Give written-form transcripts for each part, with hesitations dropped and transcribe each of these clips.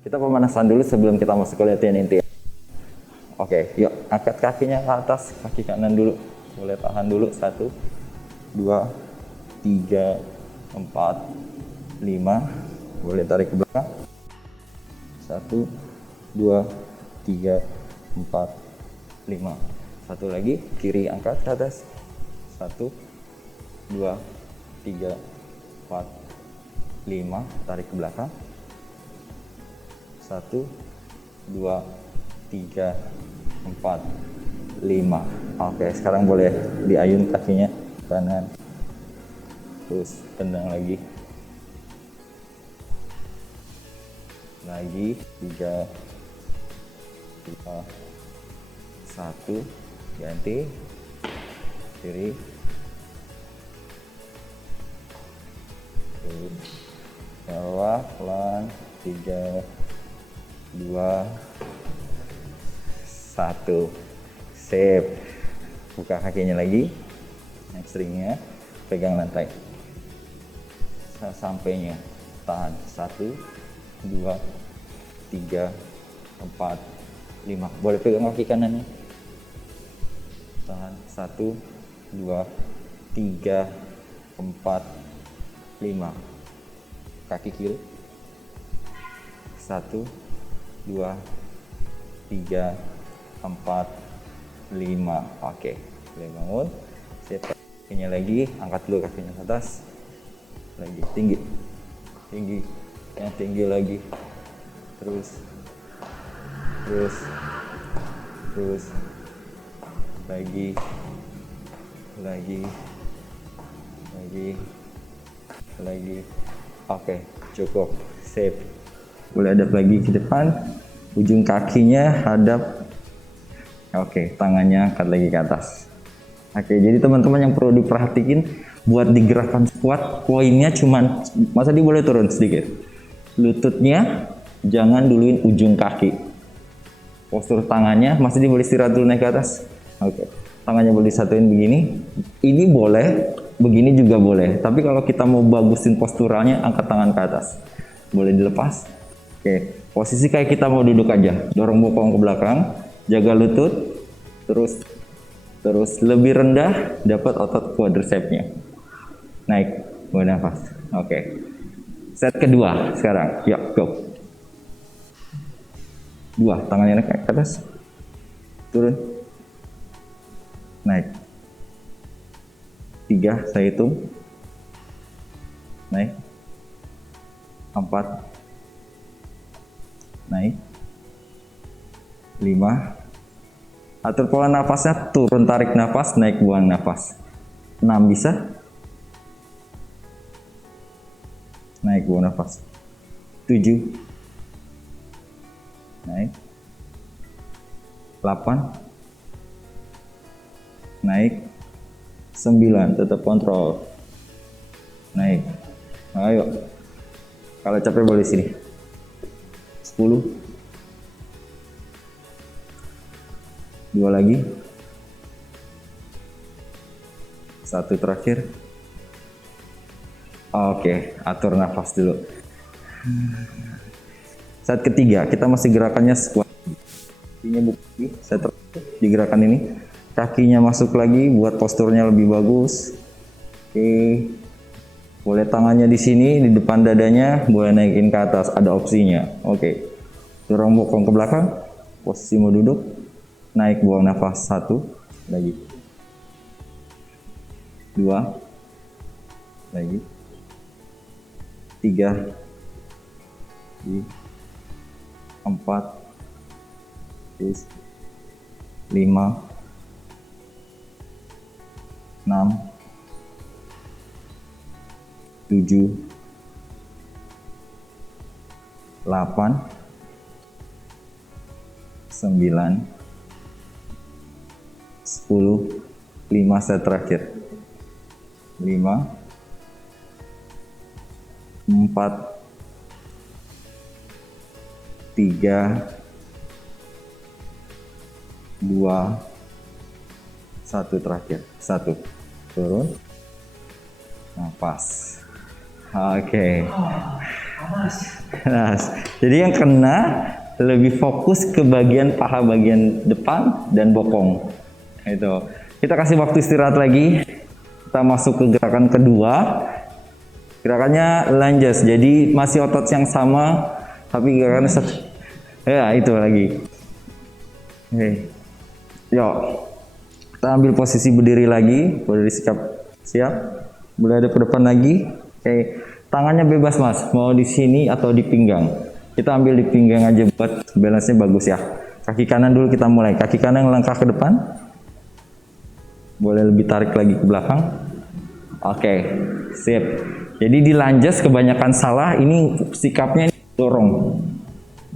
Kita pemanasan dulu sebelum kita masuk ke latihan inti. Oke, yuk angkat kakinya ke atas, kaki kanan dulu. Boleh tahan dulu, 1, 2, 3, 4, 5. Boleh tarik ke belakang. 1, 2, 3, 4, 5. Satu lagi, kiri angkat ke atas. 1, 2, 3, 4, 5. Tarik ke belakang. 1, 2, 3, 4, 5. Oke, sekarang boleh diayun kakinya kanan. Terus tendang lagi. Lagi 3, 2, 1. Ganti. Kiri. Terus bawah pelan. 3, 2, 1. Sip. Buka kakinya lagi. Hamstringnya pegang lantai. Sampainya tahan. 1, 2, 3, 4, 5. Boleh pegang kaki kanannya. Tahan. 1, 2, 3, 4, 5. Kaki kiri. 1, 2, 3, 4, 5. Oke, boleh bangun. Siap. Kakinya lagi, angkat dulu kakinya ke atas. Lagi tinggi, tinggi, yang tinggi lagi. Terus, lagi, Oke, cukup. Sip. Boleh hadap lagi ke depan. Ujung kakinya hadap. Oke, tangannya angkat lagi ke atas. Oke, jadi teman-teman yang perlu diperhatiin buat digerakkan squat, poinnya cuman, Mas Adi boleh turun sedikit. Lututnya jangan duluin ujung kaki. Postur tangannya, Mas Adi boleh istirahat dulu naik ke atas. Oke, tangannya boleh disatuin begini. Ini boleh, begini juga boleh. Tapi kalau kita mau bagusin posturalnya, angkat tangan ke atas. Boleh dilepas. Oke, posisi kayak kita mau duduk aja. Dorong bokong ke belakang, jaga lutut, terus lebih rendah, dapat otot quadricepsnya. Naik, bernafas. Oke. Set kedua sekarang. Yuk, go. 2, tangannya naik ke atas. Turun. Naik. 3, saya hitung. Naik. 4. Naik. 5. Atur pola nafasnya, turun tarik nafas, naik buang nafas. 6 bisa. Naik buang nafas. 7. Naik. 8. Naik. 9, tetap kontrol. Naik. Ayo. Kalau capek boleh sini. 10. 2 lagi. 1 terakhir. Oke, atur nafas dulu. Saat ketiga, kita masih gerakannya squat. Kakinya buka, saya di gerakan ini. Kakinya masuk lagi, buat posturnya lebih bagus. Oke, boleh tangannya di sini, di depan dadanya, boleh naikin ke atas, ada opsinya. Oke, dorong bokong ke belakang, posisi mau duduk, naik buang nafas. 1, lagi. 2, lagi. 3, 4, 5, 6, 7, 8, 9, 10, 5 set terakhir. 5, 4, 3, 2, 1 terakhir. 1, turun, nafas. Oke. Nah, jadi yang kena lebih fokus ke bagian paha bagian depan dan bokong. Itu. Kita kasih waktu istirahat lagi. Kita masuk ke gerakan kedua. Gerakannya lunges. Jadi masih otot yang sama, tapi gerakannya ya itu lagi. Oke. Yuk. Kita ambil posisi berdiri lagi, berdiri sikap siap. Boleh ada ke depan lagi. Oke. Tangannya bebas Mas, mau di sini atau di pinggang. Kita ambil di pinggang aja buat balance-nya bagus ya. Kaki kanan dulu kita mulai. Kaki kanan langkah ke depan. Boleh lebih tarik lagi ke belakang. Oke, sip. Jadi di lunges kebanyakan salah, ini sikapnya dorong.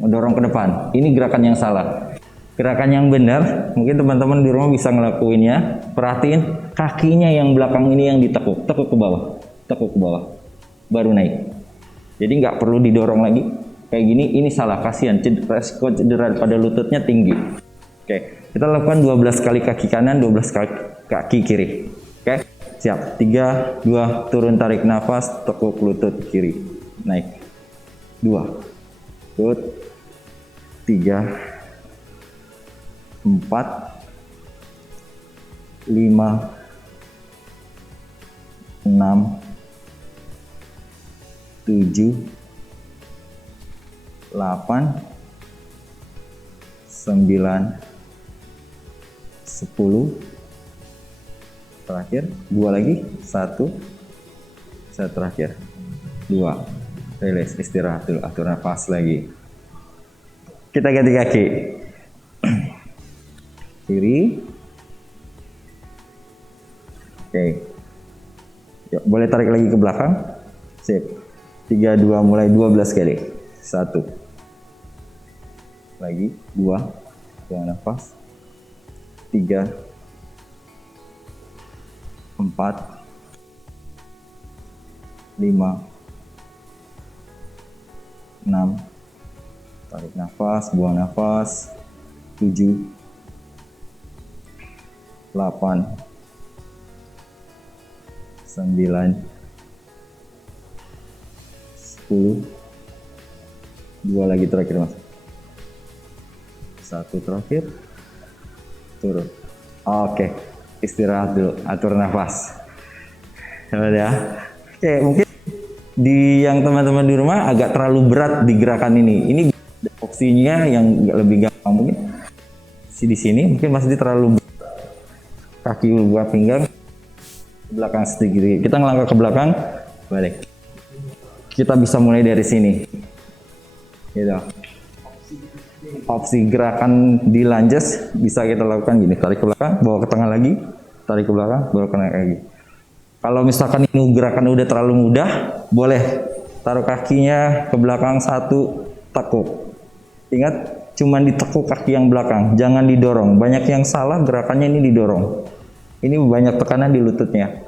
Mendorong ke depan. Ini gerakan yang salah. Gerakan yang benar, mungkin teman-teman di rumah bisa ngelakuinnya. Perhatiin kakinya yang belakang ini yang ditekuk. Tekuk ke bawah. Tekuk ke bawah. Baru naik. Jadi nggak perlu didorong lagi kayak gini. Ini salah, kasihan resiko cedera pada lututnya tinggi. Oke, kita lakukan 12 kali kaki kanan, 12 kali kaki kiri. Oke, siap. 3, 2, turun tarik nafas, tekuk lutut kiri, naik. 2, lutut, 3, 4, 5, 6, 7, 8, 9, 10, terakhir 2 lagi, 1, saya terakhir 2, release, istirahat dulu, atur nafas lagi. Kita ganti kaki, kiri, oke, yuk, boleh tarik lagi ke belakang, sip. 3, 2, mulai 12 kali. 1. Lagi, 2. Buang nafas. 3. 4. 5. 6. Tarik nafas, buang nafas. 7. 8. 9. 10, 2 lagi terakhir Mas, 1 terakhir, turun. Oke, istirahat dulu, atur nafas. Ya. Oke, mungkin di yang teman-teman di rumah agak terlalu berat di gerakan ini. Ini opsinya yang lebih gampang mungkin. Di sini mungkin masih terlalu berat. Kaki buat pinggang, belakang sedikit. Kita ngelangkah ke belakang, balik. Kita bisa mulai dari sini, gitu. Opsi gerakan di lunges bisa kita lakukan gini, tarik ke belakang, bawa ke tengah lagi, tarik ke belakang, bawa ke tengah lagi. Kalau misalkan ini gerakan udah terlalu mudah, boleh taruh kakinya ke belakang 1, tekuk. Ingat, cuman ditekuk kaki yang belakang, jangan didorong. Banyak yang salah gerakannya ini didorong. Ini banyak tekanan di lututnya.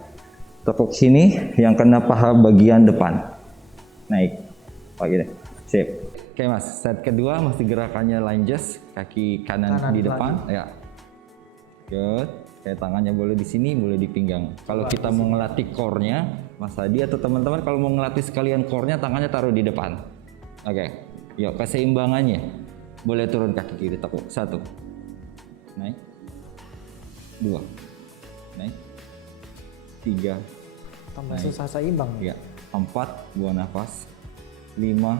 Tekuk sini yang kena paha bagian depan. Naik, pagi deh, sip. Oke Mas, set kedua masih gerakannya lunges, kaki kanan di depan, ya. Good. Kayak tangannya boleh di sini, boleh di pinggang. Kalau kita mau ngelatih core-nya, Mas Hadi atau teman-teman kalau mau ngelatih sekalian core-nya, tangannya taruh di depan. Oke, yuk keseimbangannya. Boleh turun kaki kiri, tekuk. 1, naik. 2, naik. 3, tambah naik. susah seimbang. Ya. 4, buang nafas. 5,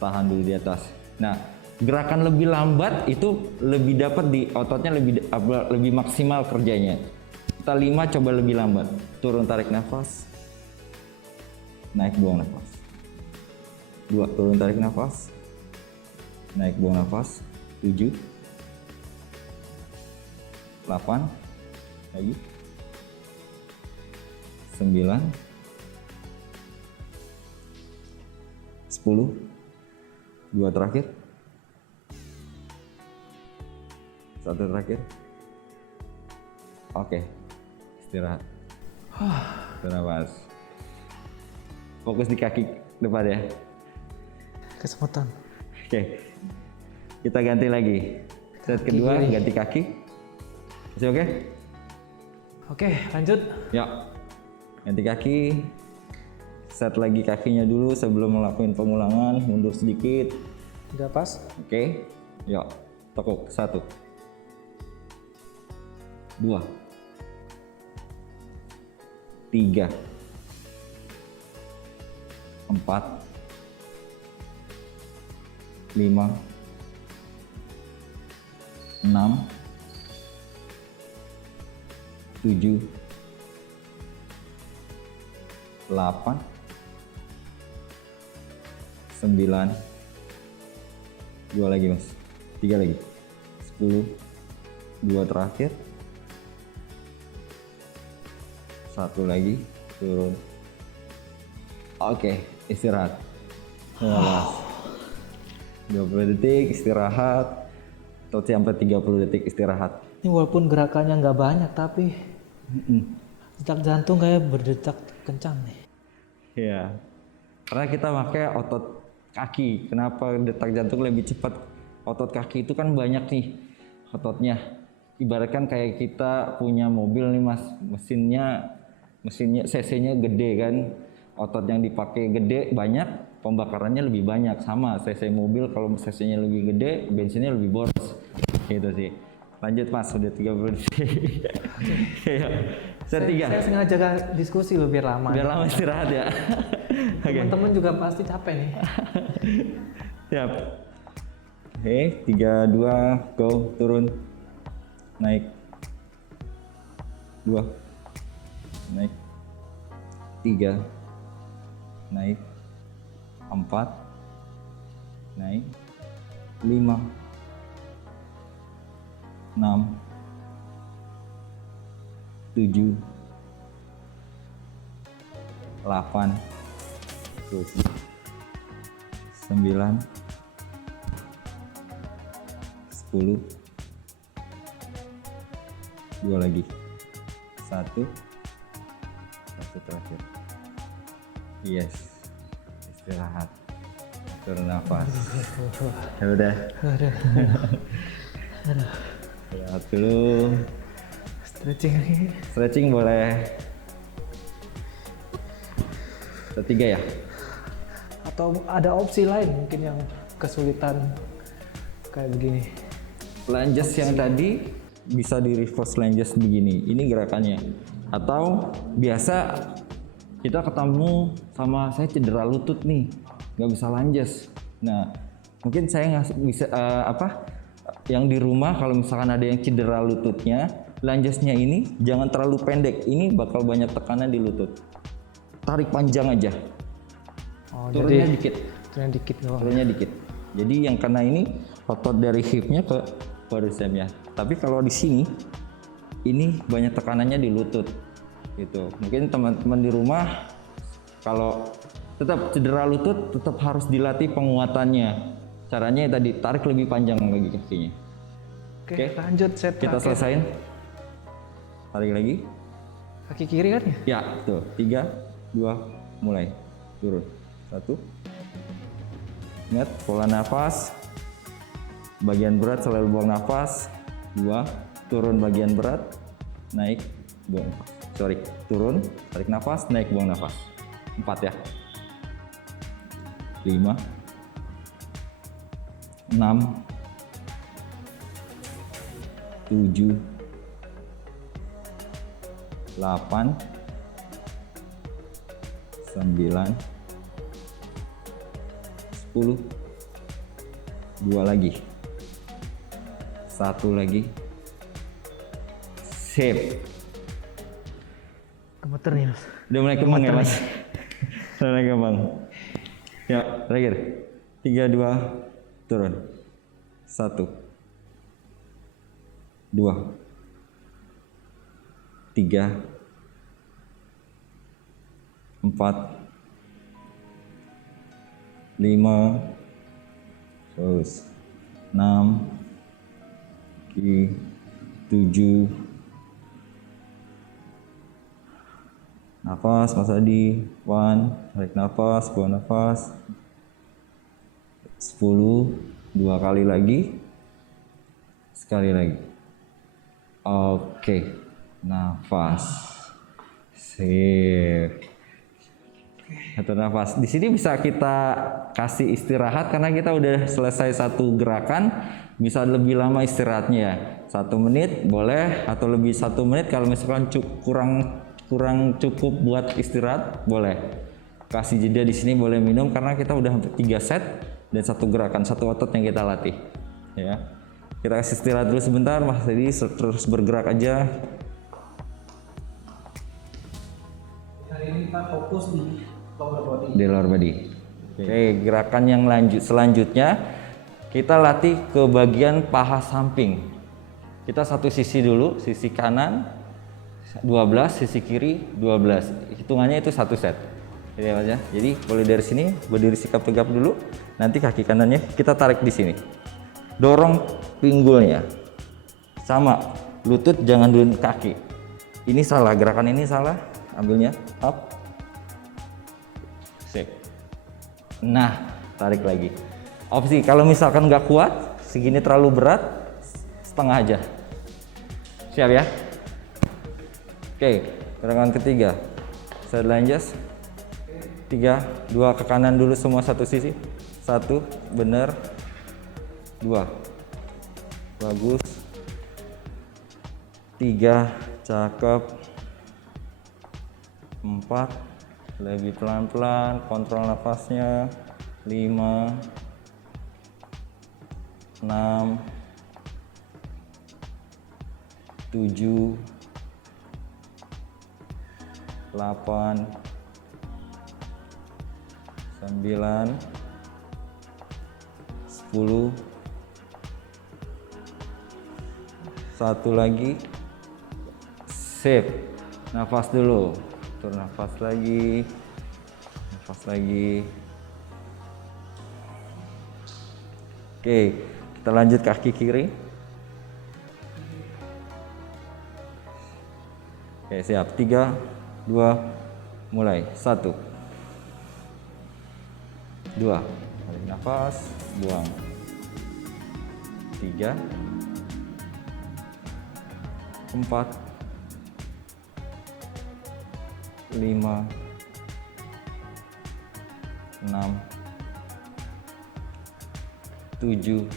tahan dulu di atas. Nah, gerakan lebih lambat itu lebih dapat di ototnya, lebih maksimal kerjanya. Kita 5 coba lebih lambat. Turun tarik nafas. Naik buang nafas. 2, turun tarik nafas. Naik buang nafas. 7, 8, lagi. 9, 10, 2 terakhir, 1 terakhir. Oke, istirahat. Nafas. Fokus di kaki depan ya. Kesemutan. Oke, kita ganti lagi. Set kedua kiri. ganti kaki. Masih oke? Oke, lanjut. Ya, ganti kaki. Set lagi kakinya dulu sebelum melakukan pengulangan, mundur sedikit. Udah pas. Oke, yuk, tekuk. 1, 2, 3, 4, 5, 6, 7, 8, 9, 2 lagi mas, 3 lagi, 10, 2 terakhir, 1 lagi, turun. Oke, istirahat 20 detik istirahat, atau sampai 30 detik istirahat. Ini walaupun gerakannya nggak banyak tapi detak jantung kayak berdetak kencang nih. Ya, karena kita pakai otot kaki. Kenapa detak jantung lebih cepat? Otot kaki itu kan banyak nih ototnya. Ibaratkan kayak kita punya mobil nih mas, mesinnya cc-nya gede kan. Otot yang dipakai gede banyak, pembakarannya lebih banyak. Sama cc mobil, kalau cc-nya lebih gede, bensinnya lebih boros. Gitu sih. Lanjut mas, udah 30 detik. Saya sengaja diskusi loh biar lama. Biar lama istirahat ya. Teman-teman juga pasti capek nih. Siap. Oke, 3, 2, go, turun. Naik. 2. Naik. 3. Naik. 4. Naik. 5. 6. 7. 8. Terus 9. 10. 2 lagi. 1 terakhir. Yes. Istirahat. Turun nafas. Ya udah. Istirahat dulu. Stretching lagi. Stretching boleh. Ketiga ya? Atau ada opsi lain mungkin yang kesulitan kayak begini. Lunges yang tadi bisa di reverse lunges begini. Ini gerakannya. Atau biasa kita ketemu sama saya cedera lutut nih, nggak bisa lunges. Nah, mungkin saya nggak bisa yang di rumah kalau misalkan ada yang cedera lututnya, lungesnya ini jangan terlalu pendek. Ini bakal banyak tekanan di lutut. Tarik panjang aja. Oh, Turunnya jadi dikit. turunnya dikit. Jadi yang kena ini otot dari hipnya ke quadricepsnya. Tapi kalau di sini ini banyak tekanannya di lutut. Gitu. Mungkin teman-teman di rumah kalau tetap cedera lutut tetap harus dilatih penguatannya. Caranya tadi tarik lebih panjang lagi kakinya. Oke, lanjut set Kita terakhir. selesain. Tarik lagi. Kaki kiri kan ya? Ya, tuh. 3, 2, mulai. Turun. 1. Ingat pola nafas. Bagian berat selalu buang nafas. 2, turun bagian berat, naik, buang nafas. Turun, tarik nafas, naik, buang nafas. 4 ya. 5, 6, 7, 8, 9, 10, 2 lagi, 1 lagi, sip. Gemeter nih mas. Udah mulai kembang ya mas? Udah mulai kembang. Ya, terakhir. 3, 2, turun. 1, 2, 3, 4, 5, terus 6, 7. Nafas Mas Adi. 1, tarik nafas, buang nafas. 10, 2 kali lagi. Sekali lagi. Oke. Nafas. Sip. Atur nafas. Di sini bisa kita kasih istirahat karena kita udah selesai satu gerakan, bisa lebih lama istirahatnya ya. 1 menit boleh atau lebih 1 menit kalau misalkan kurang cukup buat istirahat boleh. Kasih jeda di sini, boleh minum karena kita udah hampir 3 set dan satu gerakan, satu otot yang kita latih. Ya. Kita kasih istirahat dulu sebentar, Mas Teddy terus bergerak aja. Hari ini kita fokus di lower body. Di lower body. Oke, gerakan yang selanjutnya kita latih ke bagian paha samping. Kita satu sisi dulu, sisi kanan 12, sisi kiri 12. Hitungannya itu 1 set. Jadi aja. Jadi boleh dari sini berdiri sikap tegap dulu. Nanti kaki kanannya kita tarik di sini. Dorong pinggulnya. Sama, lutut jangan dulu kaki. Ini salah, gerakan ini salah. Ambilnya up. Sip. Nah, tarik lagi. Opsi kalau misalkan nggak kuat, segini terlalu berat, setengah aja. Siap ya? Oke, gerakan ketiga. Side lunges. 3, 2 ke kanan dulu semua satu sisi. 1, bener. 2, bagus. 3, cakep. 4, lebih pelan-pelan, kontrol nafasnya. 5, 6, 7, 8, 9, 10, 1 lagi. Sip. Nafas dulu. Atur nafas lagi. Nafas lagi. Oke, kita lanjut kaki kiri. Oke, siap. 3, 2, mulai. 1, 2, tarik nafas, buang. 3, 4, 5, 6, 7,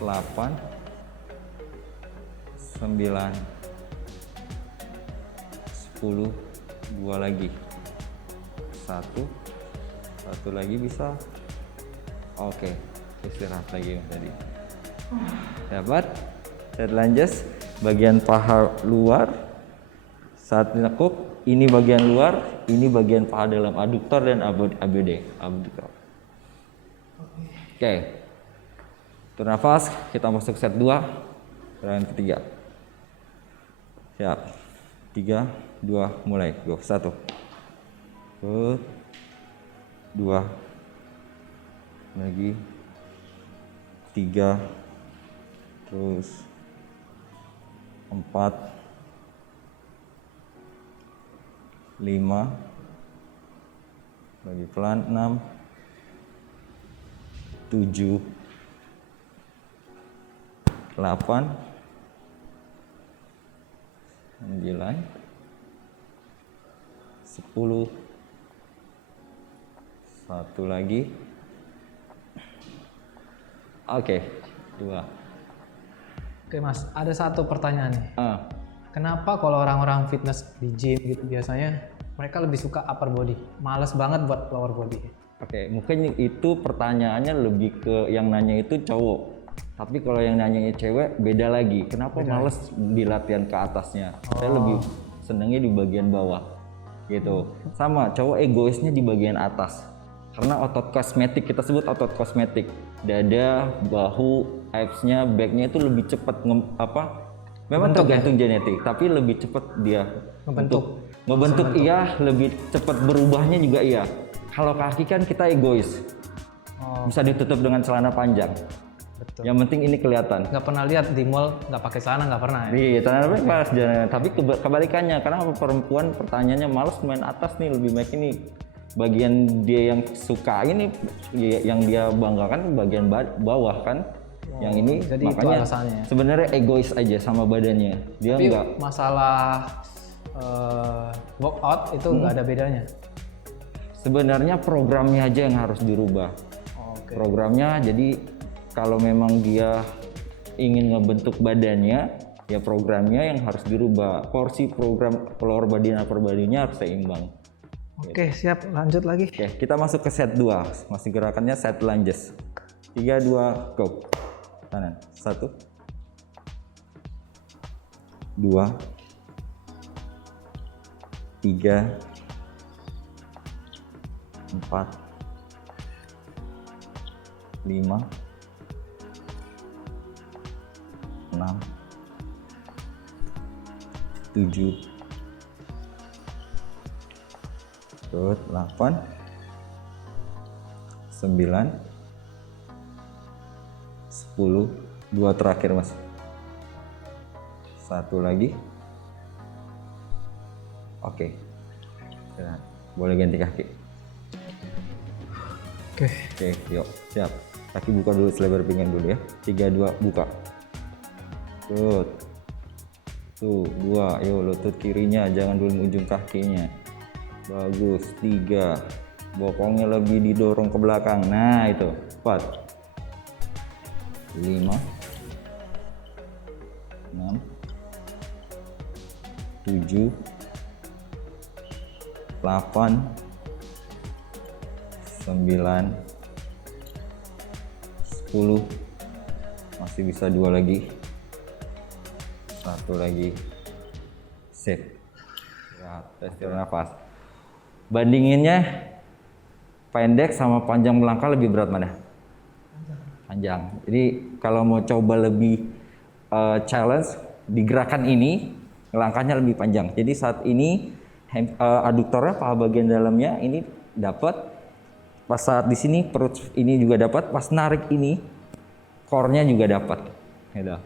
8, 9, 10, 2 lagi. 1 lagi bisa. Oke, istirahat lagi tadi. Dapat. Side lunges, bagian paha luar. Saat nekuk, ini bagian luar, ini bagian paha dalam, aduktor dan ABD. Abduktor. Oke. Atur nafas, kita masuk set 2. Gerakan ketiga. Siap. 3, 2, mulai. Go. 1. Good. 2. Lagi. 3. Terus. 4. 5. Lagi pelan. 6. 7. 8. 9. 10. 1 lagi. Oke, 2. Oke Mas, ada satu pertanyaan nih. Kenapa kalau orang-orang fitness di gym gitu biasanya mereka lebih suka upper body, males banget buat lower body? Oke, mungkin itu pertanyaannya lebih ke yang nanya itu cowok. Tapi kalau yang nanyanya cewek beda lagi. Kenapa males di latihan ke atasnya? Saya lebih senengnya di bagian bawah. Gitu. Sama, cowok egoisnya di bagian atas. Karena otot kosmetik, kita sebut otot kosmetik. Dada, bahu, abs-nya, back-nya itu lebih cepat memang tergantung genetik, tapi lebih cepat dia ngebentuk iya, lebih cepat berubahnya juga iya. Kalau kaki kan kita egois. Bisa ditutup dengan celana panjang. Betul. Yang penting ini kelihatan. Nggak pernah lihat di mall nggak pakai celana, nggak pernah ya? Iya, celana bebas. Tapi kebalikannya, karena perempuan pertanyaannya males main atas nih, lebih baik ini bagian dia yang suka ini, yang dia banggakan bagian bawah kan. Yang ini jadi makanya itu alasannya. Sebenarnya egois aja sama badannya. Dia tapi enggak masalah workout itu nggak ada bedanya. Sebenarnya programnya aja yang harus dirubah. Oke. Programnya, jadi kalau memang dia ingin ngebentuk badannya, ya programnya yang harus dirubah. Porsi program lower body dan upper body-nya harus seimbang. Oke, siap. Lanjut lagi. Oke, kita masuk ke set 2. Masih gerakannya set lunges. 3, 2, go. Kanan. 1, 2, 3, 4, 5, 6, 7, 8, 9, 10, 2 terakhir mas. 1 lagi. Oke. Nah, boleh ganti kaki. Oke. Oke, yuk, siap. Kaki buka dulu selebar pinggang dulu ya. 3, 2, buka. Tuh. Tuh, 2. Yuk, lutut kirinya jangan dulu ujung kakinya. Bagus. 3. Bokongnya lebih didorong ke belakang. Nah, itu. 4. 5. 6. 7. 8. 9, 10, masih bisa 2 lagi, 1 lagi, sip. Ya, tes nafas. Bandinginnya pendek sama panjang melangkah lebih berat mana? Panjang. Jadi kalau mau coba lebih challenge di gerakan ini, langkahnya lebih panjang. Jadi saat ini aduktornya, paha bagian dalamnya ini dapat. Pas saat di sini perut ini juga dapat, pas narik ini core-nya juga dapat. Gitu.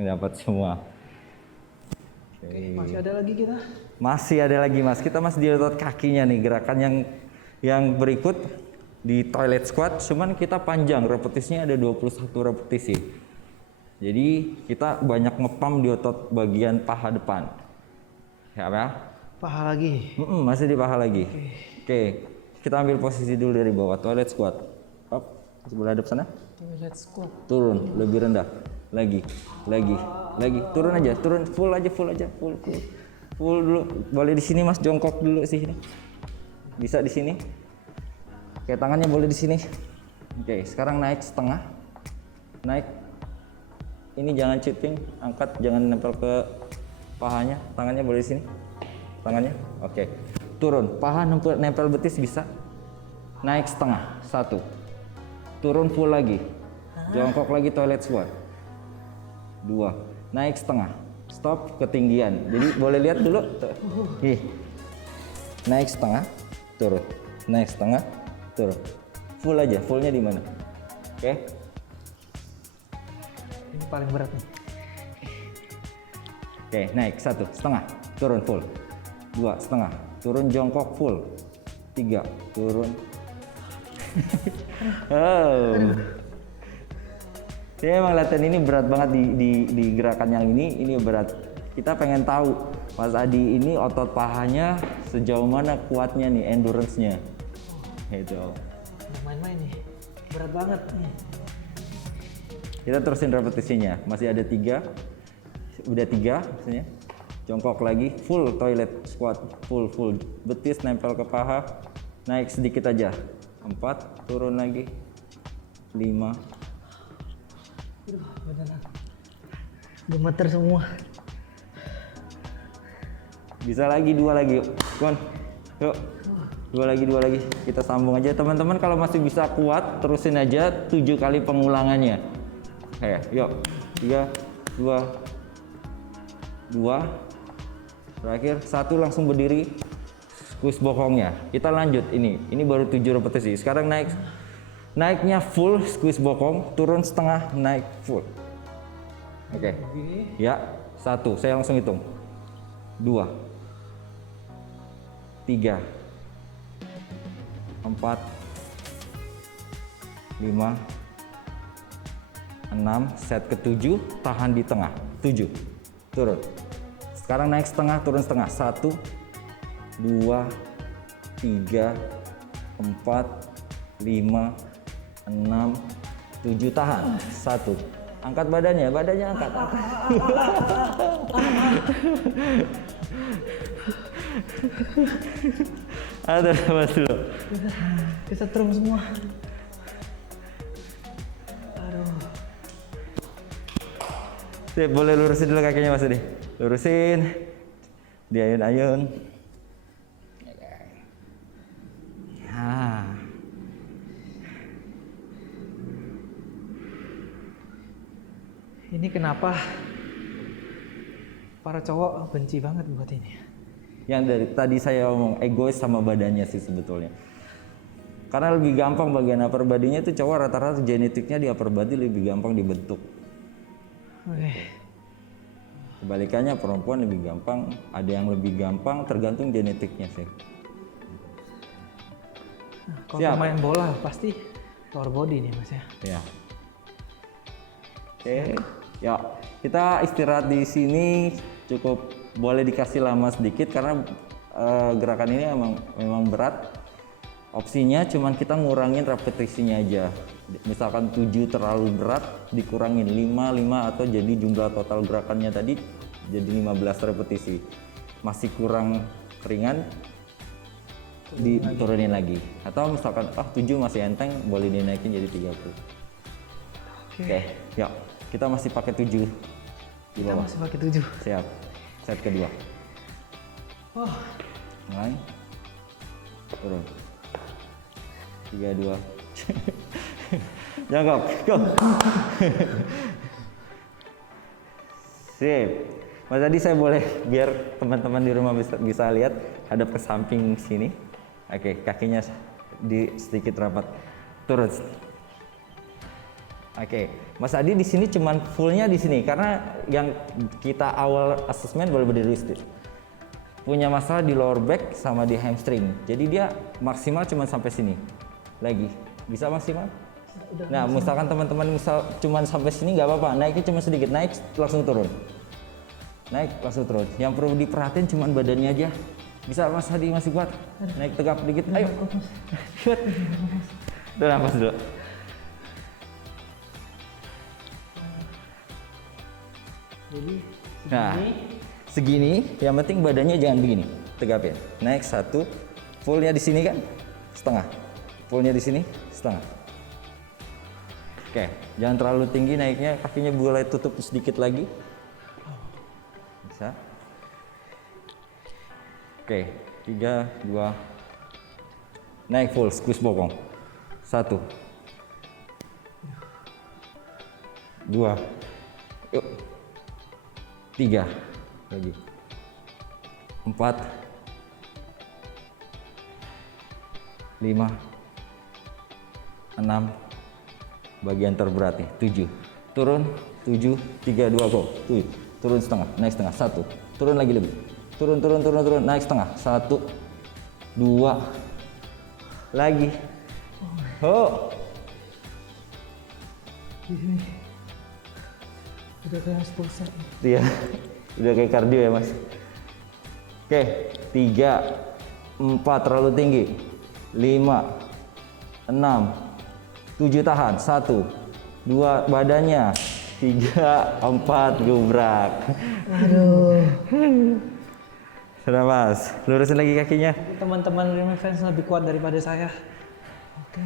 Dapat semua. Oke, masih ada lagi kita. Masih ada lagi mas. Kita masih di otot kakinya nih. Gerakan yang berikut di toilet squat, cuman kita panjang, repetisinya ada 21 repetisi. Jadi kita banyak ngepam di otot bagian paha depan. Ya, Paha lagi. Masih di paha lagi. Oke. Kita ambil posisi dulu dari bawah, toilet squat. Up, sebelah hadap sana. Toilet squat. Turun, lebih rendah. Lagi. Turun aja, turun full aja. Full dulu. Boleh di sini Mas, jongkok dulu sih. Bisa di sini. Oke, tangannya boleh di sini. Oke, sekarang naik setengah. Naik. Ini jangan cheating, angkat, jangan nempel ke pahanya. Tangannya boleh di sini. Tangannya. Oke. Turun, paha nempel betis bisa. Naik setengah, 1. Turun full lagi. Jongkok lagi toilet squat. 2. Naik setengah. Stop ketinggian. Jadi boleh lihat dulu. Nih. Naik setengah, turun. Naik setengah, turun. Full aja. Fullnya di mana? Oke. Ini paling berat nih. Oke, naik 1 setengah, turun full. 2 setengah. Turun jongkok full. 3 turun. Ya emang latihan ini berat banget di gerakan yang ini berat. Kita pengen tahu Mas Adi ini otot pahanya sejauh mana kuatnya nih, endurance-nya. Gitu. Main-main nih. Berat banget nih. Kita terusin repetisinya. Masih ada 3. Udah 3 maksudnya. Jongkok lagi, full toilet squat, full betis nempel ke paha, naik sedikit aja. 4, turun lagi. 5. Aduh, beneran. Gemeter semua. Bisa lagi, 2 lagi, yuk. Kon, yuk. 2 lagi. Kita sambung aja teman-teman. Kalau masih bisa kuat, terusin aja 7 kali pengulangannya. Yuk. 3, 2. Terakhir 1, langsung berdiri, squeeze bokongnya. Kita lanjut ini baru 7 repetisi. Sekarang naiknya full, squeeze bokong, turun setengah, naik full. Oke. Ya, 1, saya langsung hitung. 2, 3, 4, 5, 6, set ke-7, tahan di tengah. 7, turun. Sekarang naik setengah, turun setengah. 1, 2, 3, 4, 5, 6, 7. Tahan. 1. Angkat badannya angkat. Aduh, Mas dulu. Kesetrum semua. Sip, boleh lurusin dulu kakinya Mas Adi. Lurusin. Diayun-ayun. Nah. Ini kenapa para cowok benci banget buat ini? Yang dari tadi saya ngomong, egois sama badannya sih sebetulnya. Karena lebih gampang bagian upper body-nya itu cowok rata-rata genetiknya di upper body lebih gampang dibentuk. Oke. Kebalikannya perempuan lebih gampang, ada yang lebih gampang tergantung genetiknya sih. Kalau Siap. main bola pasti lower body nih Mas ya. Ya. Oke. Ya, kita istirahat di sini cukup, boleh dikasih lama sedikit karena gerakan ini memang berat. Opsinya cuman kita ngurangin repetisinya aja. Misalkan 7 terlalu berat, dikurangin 5 atau jadi jumlah total gerakannya tadi jadi 15 repetisi. Masih kurang ringan, diturunin lagi. Atau misalkan 7 masih enteng, boleh dinaikin jadi 30. Oke, yuk. Kita masih pakai 7 di Kita bawah. masih pakai 7. Siap. Set kedua. Oh, Mulai. Turun. 3, 2. Jangkau. Go. Sip. Mas tadi saya boleh biar teman-teman di rumah bisa lihat hadap ke samping sini. Oke, kakinya sedikit rapat. Turun. Oke, Mas Adi di sini cuman fullnya di sini karena yang kita awal asesmen boleh berdiri punya masalah di lower back sama di hamstring. Jadi dia maksimal cuma sampai sini. Lagi bisa maksimal? Nah, misalkan teman-teman cuma sampai sini nggak apa-apa, naiknya cuma sedikit, naik langsung turun. Naik langsung turun. Yang perlu diperhatiin cuma badannya aja. Bisa Mas Adi masih kuat? Naik tegap dikit. Ayo. Kuat. Udah nafas dulu. jadi Nah, segini, yang penting badannya jangan begini, tegapin. Naik 1, fullnya di sini kan, setengah. Fullnya di sini, setengah. Oke, jangan terlalu tinggi naiknya, kakinya boleh tutup sedikit lagi. Bisa. Oke, 3, 2. Naik full, squeeze bokong. 1, 2, yuk. 3 lagi, 4, 5, 6, bagian terberat nih, 7, turun, 7, 3, 2, go, turun setengah, naik setengah, 1, turun lagi lebih, turun, naik setengah, 1, 2, lagi, udah kayak 10 set. Iya, udah kayak kardio ya Mas. Oke, 3, 4 terlalu tinggi, 5, 6, 7 tahan, 1, 2 badannya, 3, 4 gubrak. Aduh. Sudah Mas, lurusin lagi kakinya. Teman-teman Remy fans lebih kuat daripada saya. Oke.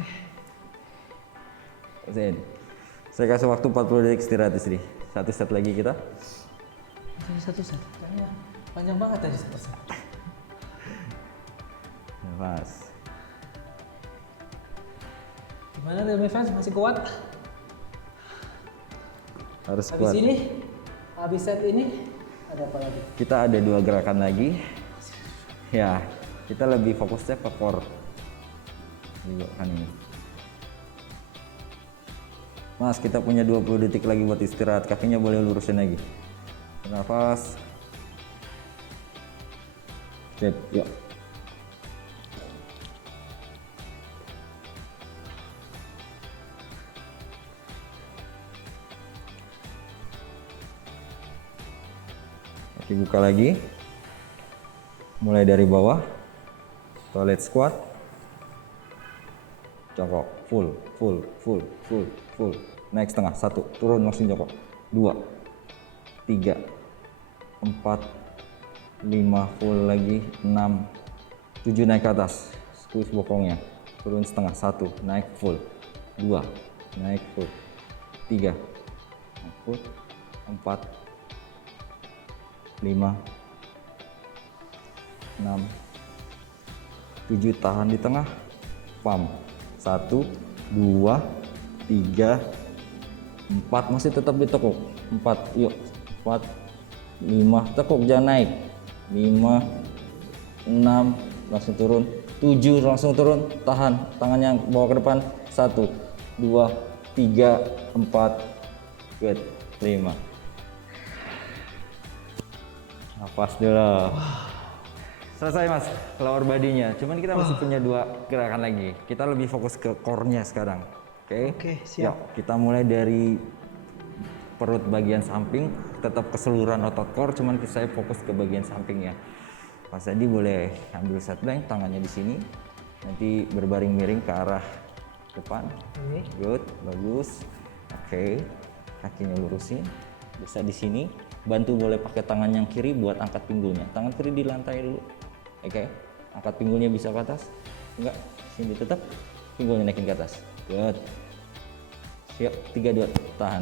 Saya kasih waktu 40 detik istirahat di sini. 1 set lagi kita. Jadi 1 set. Kayaknya panjang banget tadi 1 set. Mas. Gimana Remy fans, masih kuat? Harus Habis kuat. ini, habis set ini ada apa lagi? Kita ada 2 gerakan lagi. Ya, kita lebih fokusnya ke core. Gerakan ini. Mas, kita punya 20 detik lagi buat istirahat. Kakinya boleh lurusin lagi. Nafas. Sip, yuk. Oke, buka lagi. Mulai dari bawah. Toilet squat. Jongkok. Full. Naik setengah. 1. Turun langsung jongkok. 2. 3. 4. 5. Full lagi. 6. 7. Naik ke atas. Squeeze bokongnya. Turun setengah. 1. Naik full. 2. Naik full. 3. Naik full. 4. 5, 6, 7, tahan di tengah, pump, 1, 2, 3, 4, masih tetap ditekuk, 4, yuk, 4, 5, tekuk, jangan naik, 5, 6, langsung turun, 7, langsung turun, tahan, tangannya bawa ke depan, 1, 2, 3, 4, good, 5. Nafas dulu. Selesai mas, lower body-nya. Cuman kita masih punya 2 gerakan lagi. Kita lebih fokus ke core-nya sekarang. Oke, siap. Yuk, kita mulai dari perut bagian samping. Tetap keseluruhan otot core, cuman saya fokus ke bagian sampingnya. Mas Adi boleh ambil set plank, tangannya di sini. Nanti berbaring miring ke arah depan. Good, bagus. Oke, kakinya lurusin. Bisa di sini. Bantu boleh pakai tangan yang kiri buat angkat pinggulnya. Tangan kiri di lantai dulu. Oke. Angkat pinggulnya bisa ke atas. Enggak, sini tetap. Pinggulnya naikin ke atas. Good. Siap, 3, 2, tahan.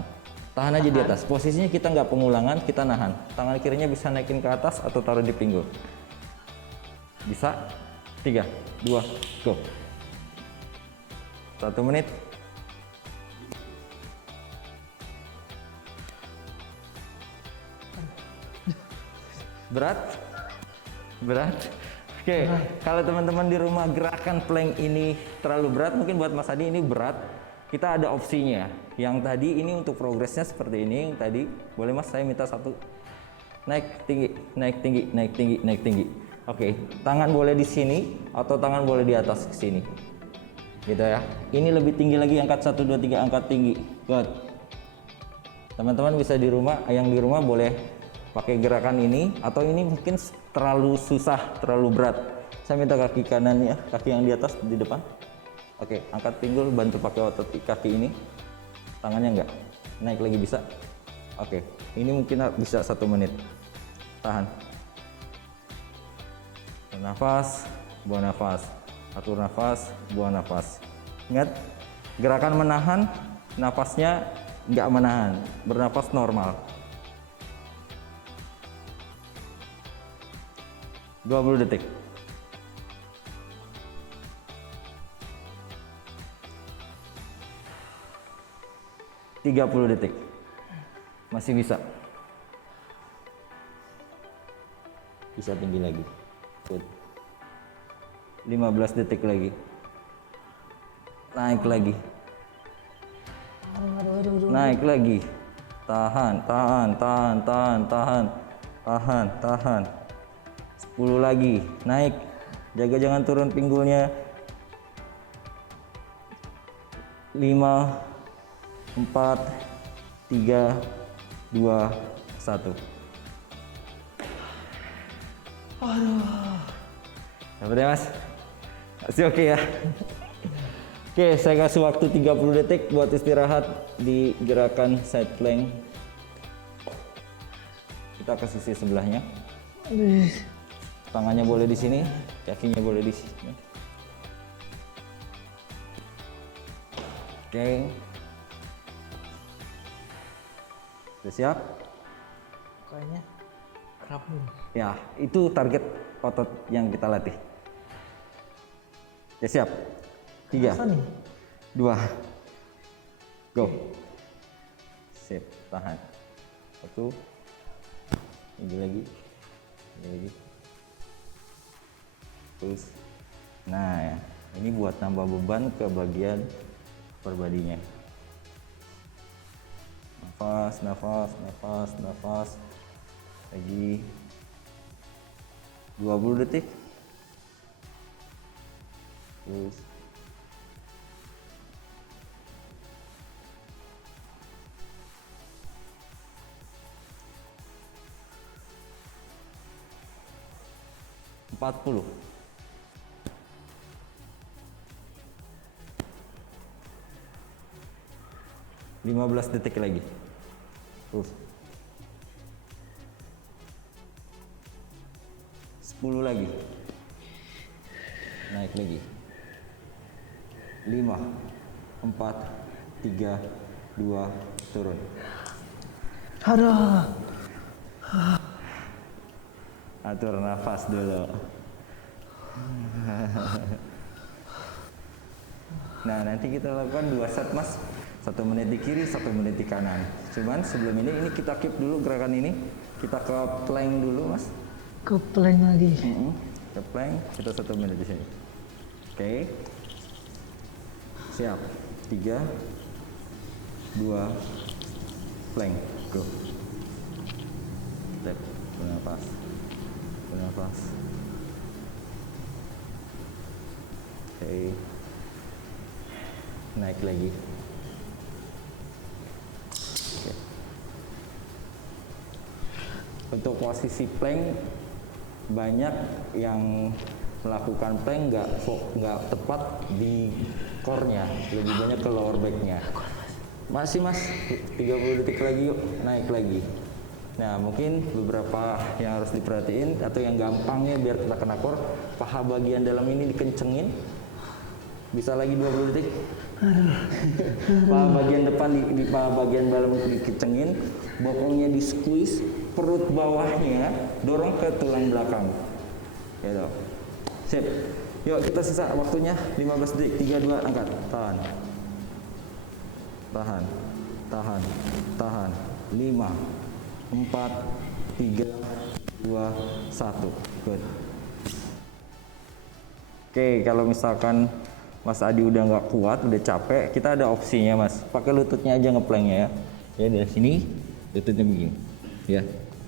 Tahan aja di atas. Posisinya kita nggak pengulangan, kita nahan. Tangan kirinya bisa naikin ke atas atau taruh di pinggul. Bisa? 3, 2, go. 1 menit. Berat. Oke, kalau teman-teman di rumah gerakan plank ini terlalu berat, mungkin buat Mas Adi ini berat. Kita ada opsinya. Yang tadi ini untuk progresnya seperti ini. Yang tadi, boleh Mas saya minta 1. Naik tinggi. Oke, tangan boleh di sini atau tangan boleh di atas ke sini. Gitu ya. Ini lebih tinggi lagi, angkat 1, 2, 3, angkat tinggi. Good. Teman-teman bisa di rumah, yang di rumah boleh pakai gerakan ini, atau ini mungkin terlalu susah, terlalu berat. Saya minta kaki kanannya, kaki yang di atas di depan. Oke, angkat pinggul, bantu pakai otot kaki ini. Tangannya enggak, naik lagi bisa. Oke, ini mungkin bisa 1 menit. Tahan. Nafas, buang nafas. Atur nafas, buang nafas. Ingat, gerakan menahan, nafasnya enggak menahan, bernafas normal. 20 detik. (30 detik). Masih bisa. Bisa tinggi lagi. Good. 15 detik lagi. Naik lagi. Naik lagi. Tahan. 10 lagi, naik, jaga jangan turun pinggulnya. 5, 4, 3, 2, 1. Dapat ya mas? Masih oke ya? Oke, saya kasih waktu 30 detik buat istirahat di gerakan side plank. Kita ke sisi sebelahnya. Tangannya boleh di sini, kakinya boleh di sini. Oke. Sudah siap? Kayaknya kerap nih. Ya, itu target otot yang kita latih. Ya siap? 3, 2, go. Sip, tahan. 1, lagi. Terus, nah ya, ini buat nambah beban ke bagian upper body-nya. Nafas. Lagi 20 detik. Terus 40. Lima belas detik lagi. 10 lagi. Naik lagi. 5, 4, 3, 2, turun. Aduh. Atur nafas dulu. Nah, nanti kita lakukan 2 set, Mas. 1 menit di kiri, 1 menit di kanan. Cuman sebelum ini kita keep dulu gerakan ini. Kita ke plank dulu, Mas. Ke plank lagi. Ke plank, kita 1 menit di sini. Oke. Siap. 3, 2, plank. Go. Step. Bernafas. Bernafas. Oke. Naik lagi. Oke. Untuk posisi plank, banyak yang melakukan plank nggak tepat di core-nya, lebih banyak ke lower back-nya. Masih, Mas, 30 detik lagi, yuk, naik lagi. Nah, mungkin beberapa yang harus diperhatiin atau yang gampangnya biar kita kena core, paha bagian dalam ini dikencengin. Bisa lagi 20 detik. Paha bagian depan di paha bagian dalam dikencengin, bokongnya di squeeze, perut bawahnya dorong ke tulang belakang. Gitu. Sip. Yuk, kita sisa waktunya 15 detik. 3, 2, angkat. Tahan. Tahan. Tahan. Tahan. 5, 4, 3, 2, 1. Good. Oke, kalau misalkan Mas Adi udah nggak kuat, udah capek, kita ada opsinya, Mas. Pakai lututnya aja ngeplanknya ya. Ya, dari sini lututnya begini. Ya.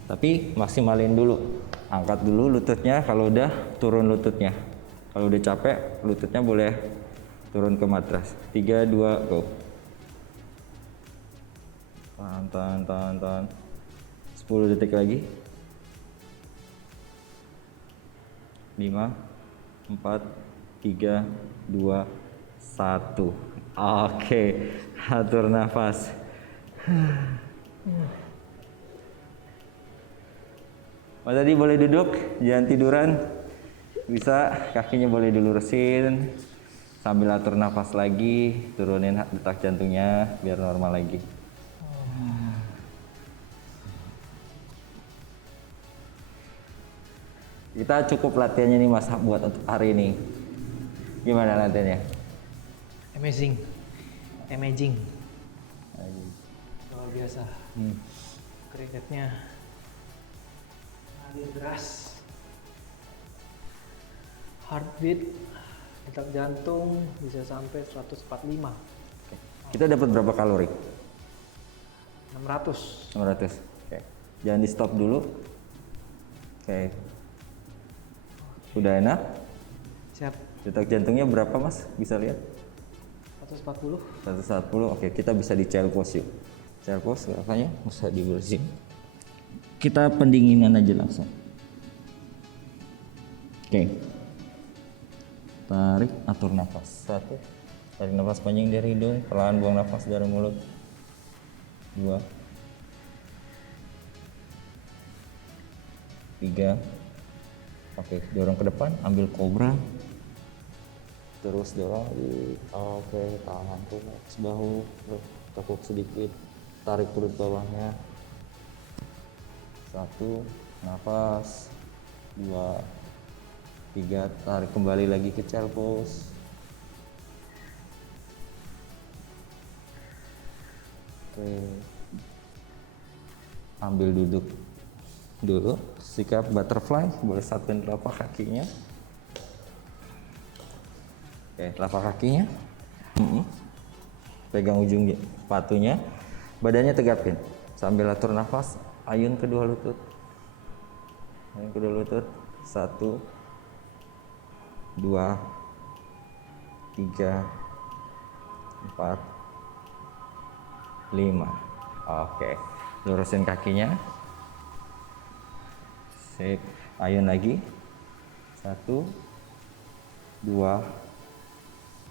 Tapi maksimalin dulu. Angkat dulu lututnya, kalau udah turun lututnya. Kalau udah capek, lututnya boleh turun ke matras. 3, 2, go. Tahan, tahan, tahan, tahan. 10 detik lagi. 5, 4, 3, 2, 1. Oke, atur nafas. Mas tadi boleh duduk, jangan tiduran. Bisa, kakinya boleh dilurusin. Sambil atur nafas lagi, turunin detak jantungnya biar normal lagi. Kita cukup latihannya nih, Mas, buat hari ini. Gimana latihannya? Amazing. Amazing. Luar biasa. Keringetnya ngalir deras. Heartbeat, detak jantung bisa sampai 145. Oke. Kita dapat berapa kalori? 600. 600. Oke. Jangan di stop dulu. Oke. Udah enak? Siap. Detak jantungnya berapa, Mas? Bisa lihat? 140. 140. Oke, kita bisa di child pose yuk. Child pose rasanya bisa dibersihin. Kita pendinginan aja langsung. Oke. Tarik, atur nafas. 1. Tarik nafas panjang dari hidung, perlahan buang nafas dari mulut. 2. 3. Oke, dorong ke depan, ambil kobra. Terus dorong lagi. Oke, tahan relax bahu, tekuk sedikit, tarik perut bawahnya. 1, nafas. 2, 3, tarik kembali lagi ke child pose. Oke, ambil duduk dulu, sikap butterfly, boleh satuin telapak kakinya. Oke, telapak kakinya, pegang ujung sepatunya, badannya tegapin, sambil atur nafas, ayun kedua lutut, ayun kedua lutut, 1, 2, 3, 4, 5. Oke, lurusin kakinya. Sip, ayun lagi. 1, 2,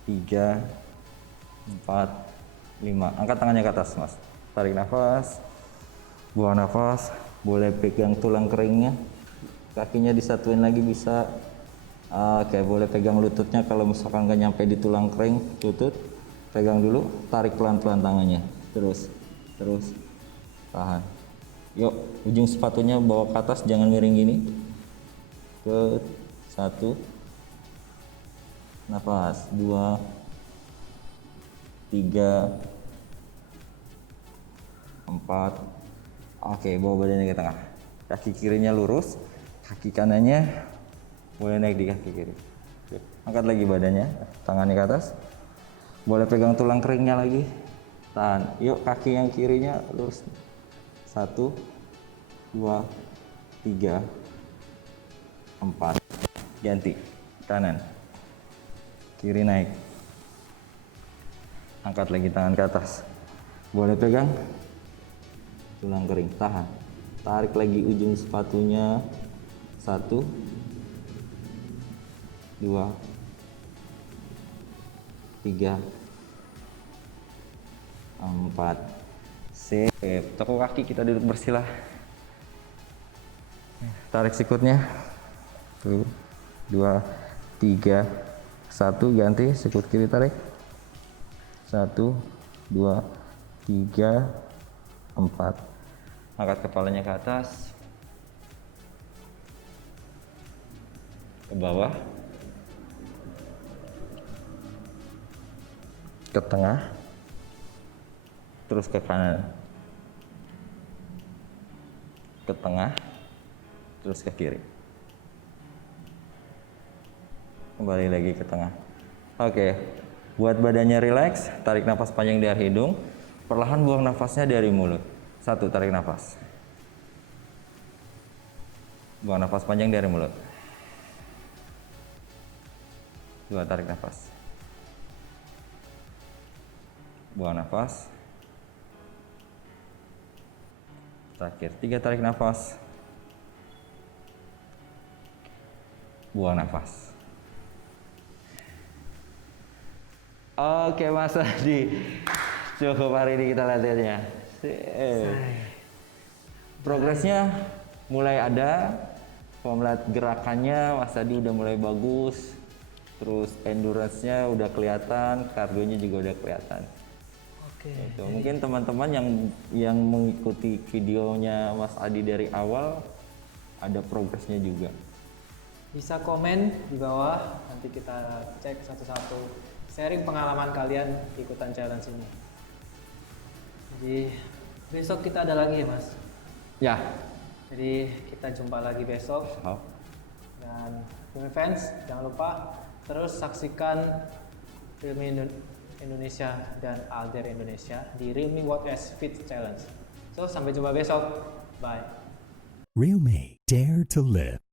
3, 4, 5. Angkat tangannya ke atas, Mas. Tarik nafas, buang nafas. Boleh pegang tulang keringnya, kakinya disatuin lagi bisa. Oke, boleh pegang lututnya kalau misalkan nggak nyampe di tulang kering lutut. Pegang dulu, tarik pelan-pelan tangannya. Terus, tahan. Yuk, ujung sepatunya bawa ke atas, jangan miring gini. Ke 1, nafas, 2, 3, 4. Oke, bawa badannya ke tengah. Kaki kirinya lurus, kaki kanannya boleh naik di kaki kiri. Angkat lagi badannya, tangannya ke atas. Boleh pegang tulang keringnya lagi. Tahan. Yuk, kaki yang kirinya lurus. 1, 2, 3, 4. Ganti. Kanan. Kiri naik. Angkat lagi tangan ke atas. Boleh pegang tulang kering. Tahan. Tarik lagi ujung sepatunya. 1, 2, 3, 4. Sip. Tepuk kaki, kita duduk bersila. Tarik sikutnya. 1, 2, 3, 1. Ganti sikut kiri, tarik. 1, 2, 3, 4. Angkat kepalanya ke atas, ke bawah, ke tengah, terus ke kanan, ke tengah, terus ke kiri, kembali lagi ke tengah. Oke, buat badannya rileks, tarik nafas panjang dari hidung, perlahan buang nafasnya dari mulut. 1, tarik nafas, buang nafas panjang dari mulut. 2, tarik nafas, buang nafas. Terakhir, 3, tarik nafas, buang nafas. Oke, Mas Adi, cukup hari ini kita latihannya. Progresnya mulai ada, kalau melihat gerakannya Mas Adi udah mulai bagus, terus endurance-nya udah kelihatan, kardionya juga udah kelihatan. Oke. Itu mungkin teman-teman yang mengikuti videonya Mas Adi dari awal ada progresnya juga. Bisa komen di bawah, nanti kita cek satu-satu, sharing pengalaman kalian ikutan challenge ini. Jadi besok kita ada lagi ya, Mas. Ya. Jadi kita jumpa lagi besok. Dan Realme fans, jangan lupa terus saksikan Realme Indonesia dan Alder Indonesia di Realme Watch S Fit Challenge. So, sampai jumpa besok. Bye. Realme, dare to live.